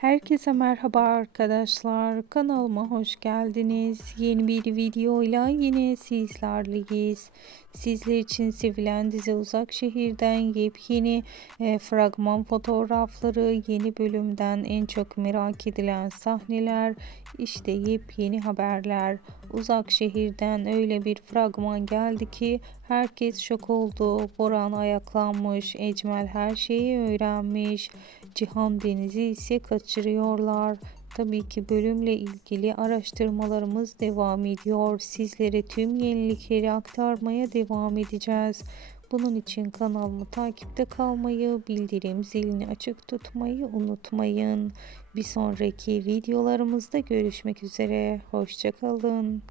Herkese merhaba arkadaşlar. Kanalıma hoş geldiniz. Yeni bir videoyla yine sizlerleyiz. Sizler için sevilen dizi Uzak Şehir'den yepyeni e, fragman fotoğrafları, yeni bölümden en çok merak edilen sahneler, işte yepyeni haberler. Uzak Şehir'den öyle bir fragman geldi ki herkes şok oldu. Boran ayaklanmış, Ecmel her şeyi öğrenmiş. Cihan Deniz'i ise kaçırıyorlar. Tabii ki bölümle ilgili araştırmalarımız devam ediyor. Sizlere tüm yenilikleri aktarmaya devam edeceğiz. Bunun için kanalımı takipte kalmayı, bildirim zilini açık tutmayı unutmayın. Bir sonraki videolarımızda görüşmek üzere. Hoşçakalın.